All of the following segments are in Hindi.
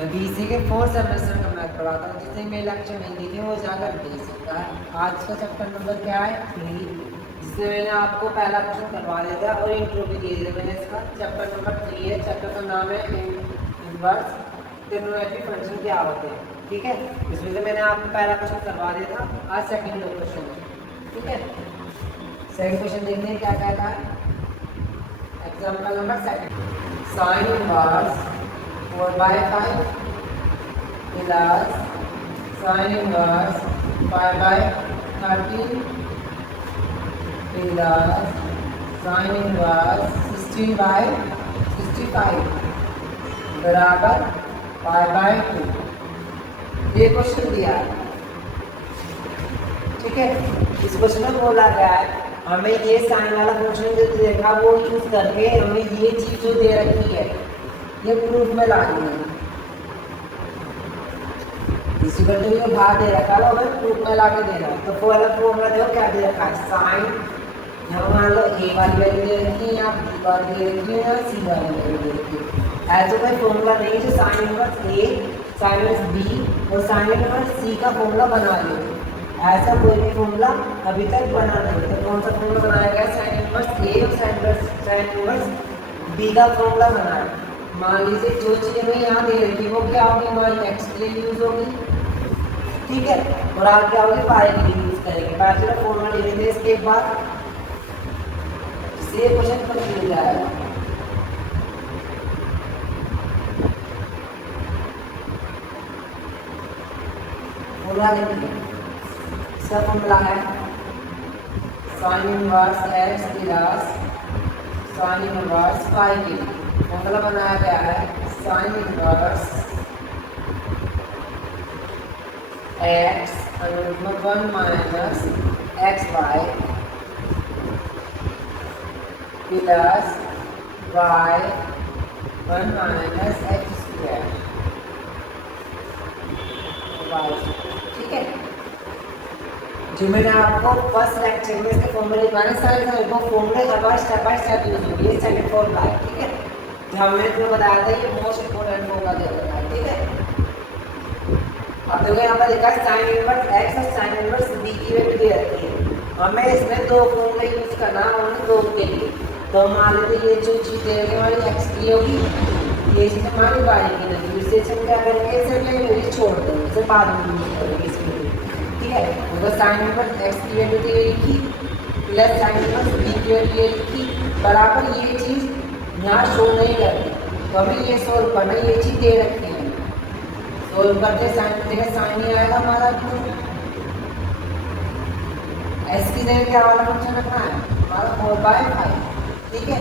मैं बीसी के 4 सेमेस्टर का मैथ पढ़ाता हूँ, जिससे मेरे लेक्चर नहीं देखे वो जाकर देख सकता है। आज का चैप्टर नंबर क्या है? 3, जिसमें मैंने आपको पहला क्वेश्चन करवा दिया था और इंट्रो भी दे दिया मैंने। इसका चैप्टर नंबर 3 है। चैप्टर का नाम है इनवर्स ट्रिग्नोमेट्रिक फंक्शन क्या होते हैं। ठीक है, इसमें से मैंने आपको पहला क्वेश्चन करवा दिया था। आज सेकंड क्वेश्चन है। ठीक है, सेकंड क्वेश्चन देखते हैं क्या कहता है। Example number 2, sine inverse 4/5 plus sin inverse 5/13 plus sin inverse 16/65 बराबर 5/2। ये क्वेश्चन दिया है। ठीक है, इस क्वेश्चन में बोला गया है हमें ये साइन वाला फंक्शन जो देखा वो यूज करके हमें ये चीज जो दे रखी है ये प्रूफ में लानी है। इसी पर जो ये भाग दे रखा है वो हमें प्रूफ में ला के देना है। तो पहला फॉर्मूला देखो क्या दे रखा है। साइन यहाँ मान लो ए वाली वैल्यू दे रखी है या बी वाली दे रखी है या सी वाली वैल्यू दे रखी है। ऐसा कोई फॉर्मूला नहीं है जो साइन इनवर्स ए, साइन इनवर्स बी और साइन इनवर्स सी का फॉर्मूला बना ले। ऐसा कोई भी फॉर्मूला अभी तक बना नहीं। तो कौन सा फॉर्मूला बनाया गया? साइन इनवर्स ए और साइन इनवर्स बी का फॉर्मूला बनाया। मान लीजिए जो चीज़ हमें यहाँ दे रखी है वो क्या होगी? हमारी एक्स के लिए यूज होगी। ठीक है, और आप क्या होगी? पाई के लिए यूज करेंगे। पाई का फॉर्मूला ले लेंगे इसके बाद से क्वेश्चन पर मिल जाएगा। फॉर्मूला लिखिए। इसका फॉर्मूला है sine inverse x plus sine inverse pi के लिए। फॉर्मूला बनाया गया है sine inverse x √ 1 minus x y plus y 1 minus x square. ठीक है, जो मैंने आपको फर्स्ट लेक्चर में इसके फॉर्मूले बताने सारे वो फॉर्मूले हर बार स्टेप बाय स्टेप यूज होंगे। ये सेकंड फॉर्मूला है। ठीक है, जो हमने तुम्हें बताया था ये मोस्ट इंपोर्टेंट फॉर्मूला दे रखा है। ठीक है, अब देखो यहाँ पर लिखा है साइन इनवर्स एक्स और साइन इनवर्स बी की वैल्यू दे रखी है। हमें इसमें दो फॉर्मूले यूज करना है और दो के लिए। तो मान लेते ये जो चीज दे रखी है हमारी एक्स की होगी, ये चीज हमारी वाई की होगी। इससे हम क्या करेंगे? इसे ले छोड़ देंगे, इसे बाद में यूज करेंगे इसके लिए। ठीक है, तो साइन इनवर्स एक्स की वैल्यू दे रखी प्लस साइन इनवर्स बी की वैल्यू दे रखी बराबर ये चीज यहाँ शो नहीं करती। तो हमें ये सोल्व करना, ये चीज दे रखी है। सोल्व करते साइन देखिए साइन ही आएगा हमारा। एस की जगह क्या वाला फंक्शन रखना है? हमारा 4/5। ठीक है,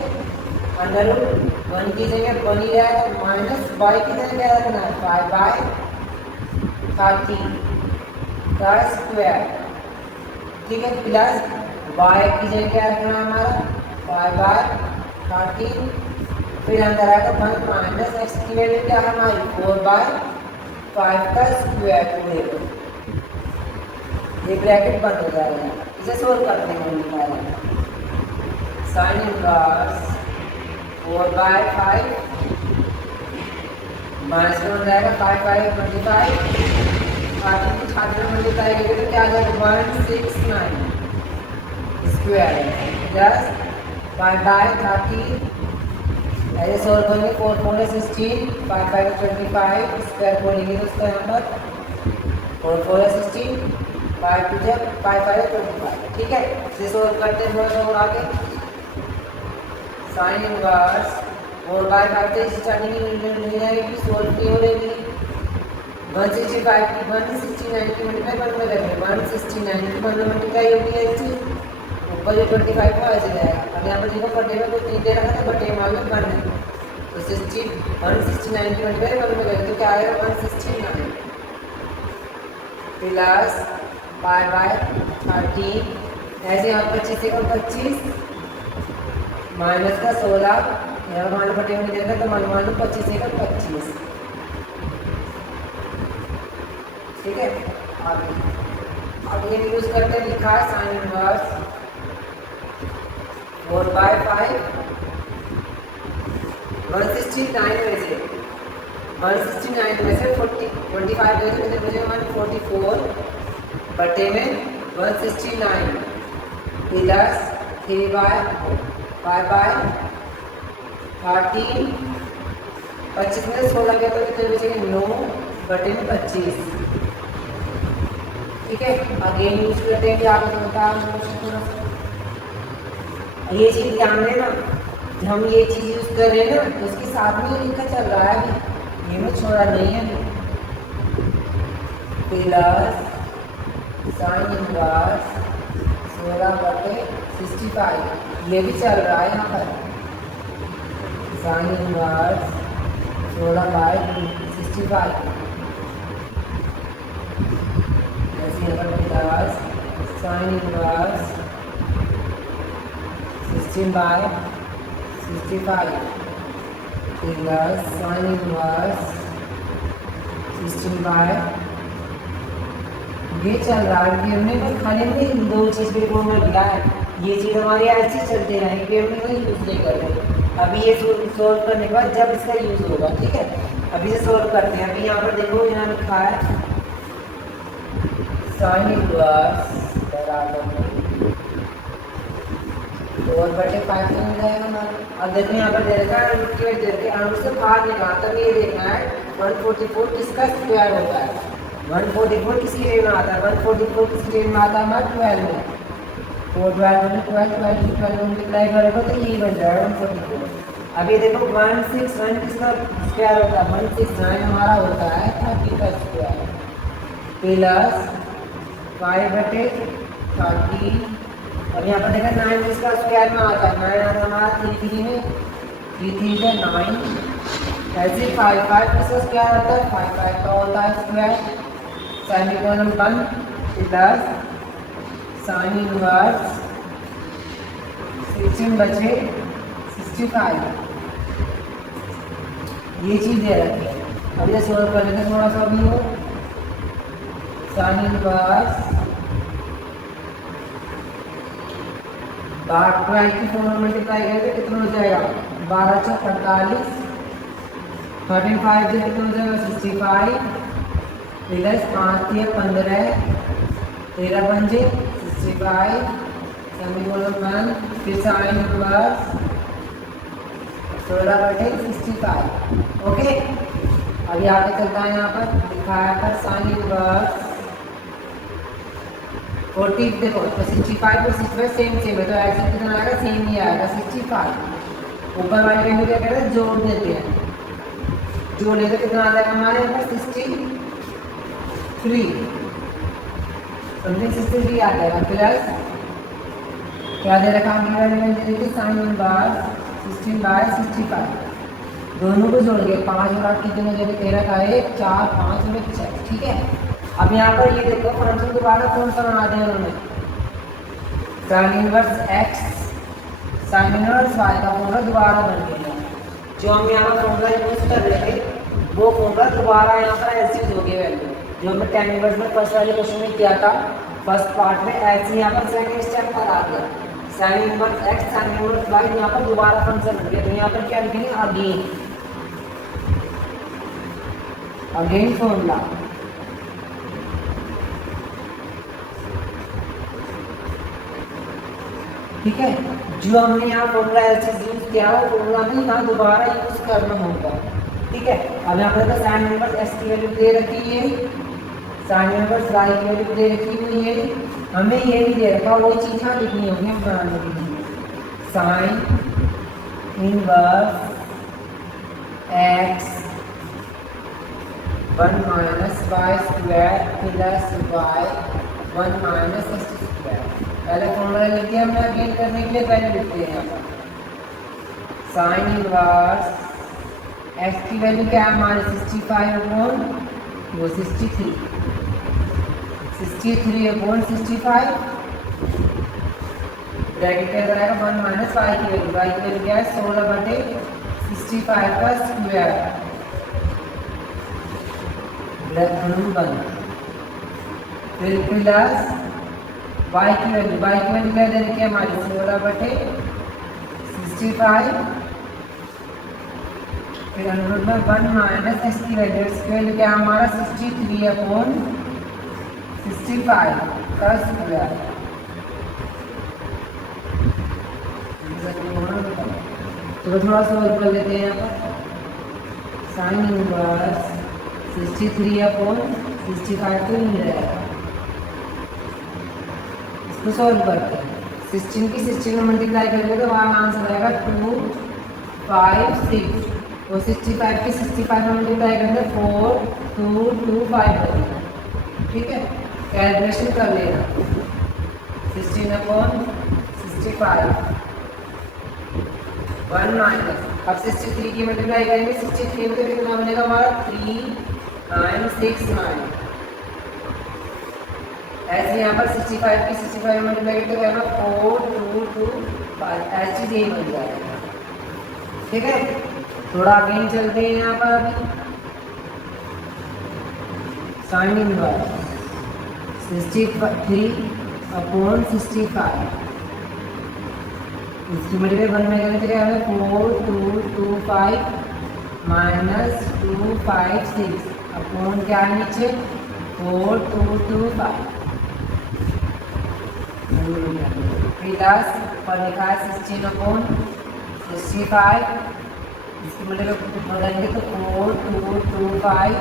√1 की जगह 1 ही रहेगा माइनस वाई की जगह क्या रखना है? 5/13 का स्क्वायर। ठीक है, प्लस वाई की जगह क्या रखना है? हमारा 5/13 फिर अंदर आएगा 1 माइनस एक्स की वैल्यू क्या है हमारी? 4/5 का स्क्वायर पूरे को। ये ब्रैकेट बंद हो जाएगा। इसे सोल्व करते हैं। निकालेंगे साइन इनवर्स 4/5 माइनस में हो जाएगा 5/25 छात्र में मल्टीप्लाई करेंगे तो क्या आ जाएगा? 169 स्क्वायर प्लस 5/13। ऐसे सोल्व करेंगे 4 4 16 5 5 25 स्क्वायर बोलेंगे तो उसका यहाँ पर 4 4 16 5 2 5 5 25। ठीक है, इसे सोल्व करते हैं थोड़ा सा और आगे। साइन इनवर्स 4/5 से स्टार्टिंग नहीं आएगी, सोल्व की हो रहेगी 165 की 169 की मल्टीप्लाई 1 में करेंगे 169 की 1 में मल्टीप्लाई होगी है इस चीज ऊपर जो 25 को ऐसे जाएगा। अब यहाँ पर देखो बटे में कोई 3 दे रखा था, बटे मान लो 1 है तो 169 की मल्टीप्लाई 1 में करेंगे तो क्या आएगा? 169 प्लस 5/13 ऐसे यहाँ 25 से 25 माइनस का 16 यहाँ मान लो बटे में देखा तो मान लो 25 से 25। ठीक है, अब ये यूज करके लिखा है साइन इनवर्स 4/5 169 में से 169 में से 25 गए तो कितने बचे 144 बटे में 169 प्लस 3/5/13 25 में 16 गया तो कितने बचेंगे 9 बटे में 25। ठीक है, अगेन यूज करते हैं कि आपको बता ये चीज ध्यान देना, हम ये चीज यूज कर रहे हैं ना तो उसके साथ में ये लिखा चल रहा है, ये में छोड़ा नहीं है। प्लस साइन इनवर्स 16/65 ये भी चल रहा है यहाँ पर, साइन इनवर्स 16/65 जैसे यहाँ पर plus sine inverse 16/65 plus sine inverse 16/, ये चल रहा है कि हमने बस खाली में दो चीज़ पे फॉर्मूला लिया है, ये चीज़ हमारी ऐसे चलते रहेंगे कि हमने कोई यूज़ नहीं कर रहे। अभी ये सोल्व करने के बाद जब इसका यूज़ होगा, ठीक है, अभी से सोल्व करते हैं। अभी यहाँ पर देखो यहाँ लिखा है साइन इनवर्स बराबर 4/5 मिल जाएगा हमारा। अब देखो यहाँ पर दे रखा है अणु से भाग निकाल, तब ये देखना है 144 किसका स्क्वायर होता है। 144 किसकी रेंज में आता है, 144 किसकी रेंज में आता है हमारा 12 में, 4 12 में 12 मल्टीप्लाई करेगा तो ये बन जाएगा 144। अब ये देखो 161 किसका स्क्वायर होता है, 169 हमारा होता है 30 का स्क्वायर प्लस 5/30। अब यहाँ पर देखा 9 किसका स्क्वायर में आता है, 9 आता है हमारा 3 में, 3 का 9, ऐसे 5 किसका स्क्वायर होता है, 5 का होता है square, semicolon 1 plus sine inverse 16 बचे 65 ये चीज़ दे रखी है। अब ये सोल्व करने का थोड़ा सा भी हो, साइन इनवर्स 12 की 4 मल्टीप्लाई करेंगे कितना हो जाएगा 12 × 48, 35 से कितना हो जाएगा 65 प्लस 5 × 15 13 पंजे 65 सेमीकोलन 1 फिर साइन इनवर्स 16/65। ओके, अभी आगे चलता है, यहाँ पर दिखाया था साइन इनवर्स 40 देखो तो 65 और 65 सेम है तो ऐसे कितना आएगा सेम ही आएगा 65। ऊपर वाली वैल्यू क्या कहते हैं जोड़ देते हैं, जोड़ लेते कितना आ जाएगा हमारे यहाँ पर 63 समथिंग 63 आ जाएगा प्लस क्या दे रखा हमने साइन इनवर्स 16/65 दोनों को जोड़ के 5 और 8 कितने जगह 13 का 1 4 5 में 6। ठीक है, अब यहाँ पर ये देखो फंक्शन दोबारा कौन सा बना दिया उन्होंने, sine inverse x sine inverse y का फॉर्मूला दोबारा बन गया। जो हम यहाँ फॉर्मूला यूज कर रहे थे वो फॉर्मूला दोबारा यहाँ पर ऐसे ही हो गया वैल्यू जो हमने tan इनवर्स में फर्स्ट वाले क्वेश्चन में किया था, फर्स्ट पार्ट में ऐसे यहाँ पर सेकंड स्टेप पर आ गया। Sine inverse x sine inverse y यहाँ पर दोबारा फंक्शन बन गया, तो यहाँ पर क्या लिखेंगे अगेन फॉर्मूला। ठीक है, जो हमने यहाँ फॉर्मूला ऐसे यूज किया है फॉर्मूला में यहाँ दोबारा यूज करना होगा। ठीक है, अब यहाँ पर साइन इनवर्स x की वैल्यू दे रखी है, साइन इनवर्स y की वैल्यू दे रखी हुई है, हमें ये भी दे रखा वही चीज़ यहाँ लिखनी होगी हम बनाने के लिए। Sine inverse x 1 - y² plus y 1 - x²। पहले फॉर्मूला लिख दिया हमने, अगेन करने के लिए पहले लिखते हैं यहाँ पर साइन इनवर्स x की वैल्यू क्या है हमारे 65/63 63/65 ब्रैकेट क्या रहेगा 1 - y की वैल्यू क्या है 16/65 का स्क्वायर फिर प्लस y की वैल्यू क्या दे रखी है हमारी 16/65 फिर अंडर रूट में 1 माइनस एक्स की वैल्यू, एक्स की वैल्यू क्या हमारा 63/65 का स्क्वायर। तो थोड़ा सॉल्व कर लेते हैं यहाँ पर। साइन इनवर्स 63/65 तो नहीं रहेगा, इसको सॉल्व करते हैं। 16 की 16 में मल्टीप्लाई करेंगे तो वहाँ आंसर आएगा 256, और 65 की 65 में मल्टीप्लाई करेंगे 4225 बनेगा। ठीक है, कैलकुलेशन कर लेना। 16/65 1 माइनस, अब 63 की मल्टीप्लाई करेंगे 63 में तो कितना बनेगा हमारा 3969। ऐसे यहाँ पर 65 की 65 में मल्टीप्लाई करते हैं 4225, ऐसी चीज यही बन जाएगा। ठीक है, थोड़ा आगे चलते हैं यहाँ पर। अभी साइन इनवर्स 63/65 इसकी मल्टीप्लाई 1 में करने के हमें 4225 माइनस 256 अपॉन क्या है नीचे 4225 प्लस पर लिखा है 16/65, इसकी मल्टीप्लाई करेंगे तो 4225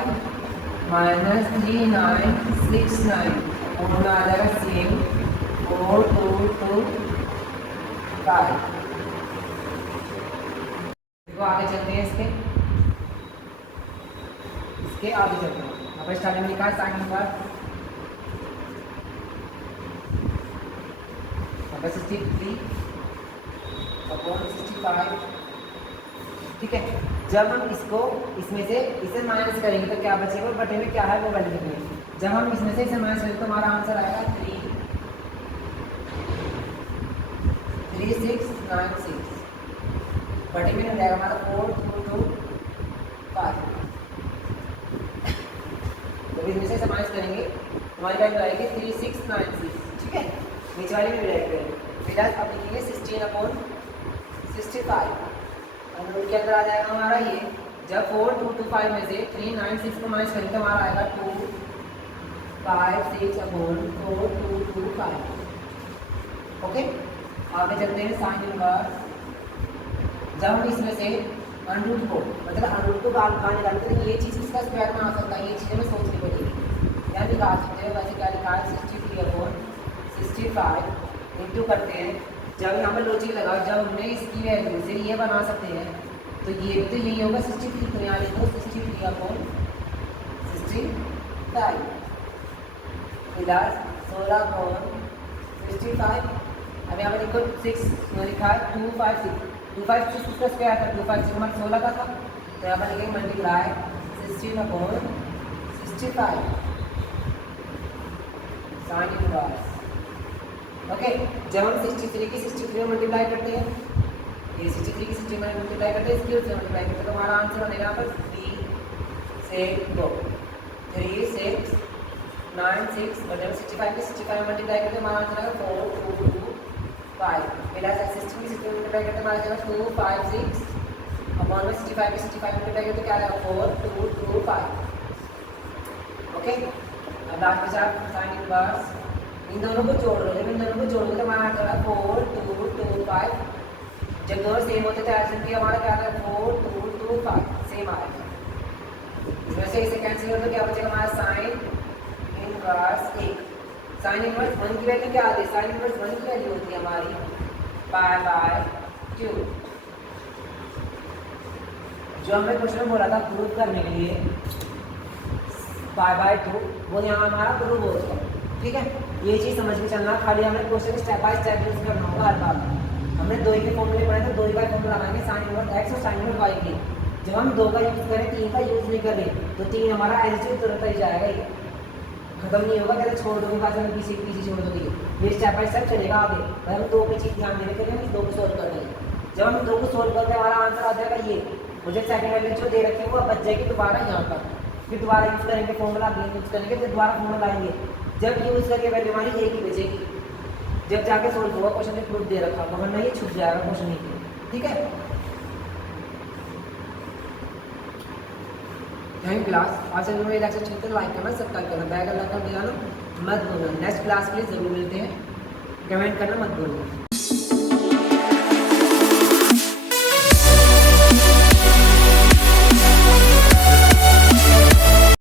माइनस 3969 अपॉन आ जाएगा सेम 4225। तो आगे चलते हैं इसके आगे चलते हैं। अब स्टार्टिंग में लिखा है साइन इनवर्स 63/65। ठीक है, जब हम इसको इसमें से इसे माइनस करेंगे तो क्या बचेगा, बटे में क्या है वो वैल्यू लिखेंगे। जब हम इसमें से इसे माइनस करेंगे तो हमारा आंसर आएगा 3696 बटे में जाएगा हमारा 4225। तो इसमें से इसे माइनस करेंगे हमारी वैल्यू आएगी 3696। ठीक है, नीचे वाली में डायरेक्ट करेंगे। फिर अब लिखेंगे 16/65 रूट के अंदर आ जाएगा हमारा ये। जब 4225 में से 396 को माइनस करेंगे तो हमारा आएगा 256/4225। ओके, आगे चलते हैं साइन इनवर्स। जब हम इसमें से अंडरूट को मतलब अंडरूट को बाहर निकालते हैं ये चीज़ इसका स्क्वायर में आ सकता है, ये चीज़ हमें सोचनी पड़ेगी। क्या निकाल सकते हैं, वैसे क्या लिखा है 63/65 इंटू करते हैं। जब यहाँ पर लॉजिक लगा, जब हमने इसकी वैल्यू से ये बना सकते हैं तो ये भी तो यही होगा 63, तो यहाँ लिखो 63/65 प्लस 16/65। अब यहाँ पर लिखो 6 लिखा है 256, 256 इसका स्क्वायर था, 256 हमारा 16 का था, तो यहाँ पर लिखेंगे मल्टीप्लाई 16/65 साइन इनवर्स। ओके, जब हम 63 की 63 में मल्टीप्लाई करते हैं, ये 63 की 63 में मल्टीप्लाई करते हैं, इसकी उससे मल्टीप्लाई करते हैं तो हमारा आंसर बनेगा यहाँ पर 3 से 2 3696 बटे 65 की 65 में मल्टीप्लाई करते हैं हमारा आंसर आएगा 4225 प्लस 60 की 60 में मल्टीप्लाई करते हैं हमारा आएगा 256 अपॉन में 65 की 65 में मल्टीप्लाई करते क्या आएगा 4225। ओके, अब लास्ट के साथ साइन इनवर्स इन दोनों को जोड़ लो, जब इन दोनों को जोड़ोगे तो हमारा आंसर आएगा 4225। जब दोनों सेम होते थे ऐसे भी हमारा क्या आएगा 4225 सेम आएगा। इसमें से इसे कैंसिल कर दो, क्या बचेगा हमारा साइन इनवर्स 1। साइन इनवर्स 1 की वैल्यू क्या आती है, साइन इनवर्स 1 की वैल्यू होती है हमारी π/2। जो हमें क्वेश्चन में बोला था प्रूव करने के लिए π/2 वो यहाँ हमारा प्रूव हो गया। ठीक है, ये चीज़ समझ के चलना, खाली हमें question step by step use करना होगा हर बार। हमने 2 के फॉर्मूले पढ़े थे, 2 का फॉर्मूला लगाएंगे साइन इनवर्स x और साइन इनवर्स y की। जब हम 2 का यूज करें 3 का यूज नहीं कर रहे तो 3 हमारा ऐसे तुरंत ही जाएगा, ये खत्म नहीं होगा। कहते छोड़ दोगे बाद में पीछे पीछे छोड़ दोगे, ये स्टेप बाय स्टेप चलेगा आगे। भाई हम 2 पे चीज़ ध्यान देने के लिए हम 2 को सोल्व कर देंगे। जब हम 2 को सोल्व करते हमारा आंसर आ जाएगा ये। मुझे सेकंड वैल्यू जो दे रखे हैं वो बच जाएगी दोबारा यहाँ पर, फिर दोबारा यूज करेंगे फॉर्मूला, अगले यूज करेंगे, फिर दोबारा फॉर्मूला लाएंगे। जब यूज करके वैल्यू हमारी एक ही बचेगी, जब जाके सोल्व होगा क्वेश्चन में प्रूफ दे रखा होगा, वरना ये छूट जाएगा क्वेश्चन ही। ठीक है, ड्राइंग क्लास। आज से मेरे लेक्चर अच्छी तो लाइक करना, सब्सक्राइब करना, बैग लाइक कर दिया ना मत भूलना। नेक्स्ट क्लास के लिए ज़रूर मिलते हैं, कमेंट करना मत भूलना।